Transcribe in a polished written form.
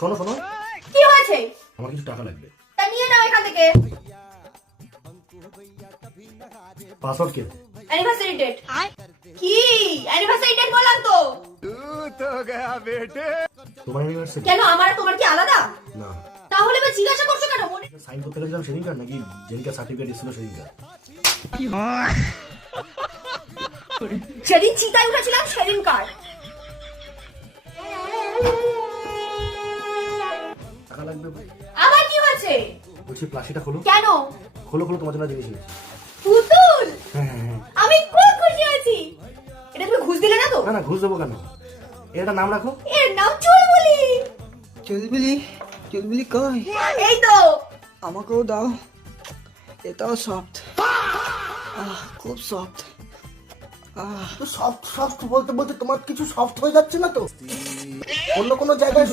শোনো শোনো, কি হয়েছে? আমার কিছু টাকা লাগবে। তা নিয়ে নাও এখান থেকে। পাসওয়ার্ড কে? Anniversary date. কি অ্যানিভার্সারি ডেট বললাম তো। তোমার অ্যানিভার্সারি? কেন আমার আর তোমার কি আলাদা? না। তাহলে বা জিজ্ঞাসা করছো কেন? সাইন করতে গেছিলাম সেদিনকার, নাকি যেদিনকার সার্টিফিকেট এসেছিল সেদিনকার? যেদিন চিতায় উঠেছিলাম সেদিনকার। টাকা লাগবে ভাই। আবার কি হয়েছে? বলছি প্লাস্টিকটা খোলো। কেন? খোলো খোলো, তোমার জন্য জিনিস এনেছি। পুতুল? হ্যাঁ হ্যাঁ হ্যাঁ। আমি খুব খুশি হয়েছি। এটা তুমি ঘুষ দিলে না তো? না না, ঘুষ দেবো কেন? এটা নাম রাখো। এর নাম চুলবুলি। চুলবুলি? চুলবুলি কই? এই তো। আমাকেও দাও, এটাও সফট, খুব সফট। সফট সফট বলতে বলতে তোমার কিছু সফট হয়ে যাচ্ছে না তো? অন্য কোনো জায়গায়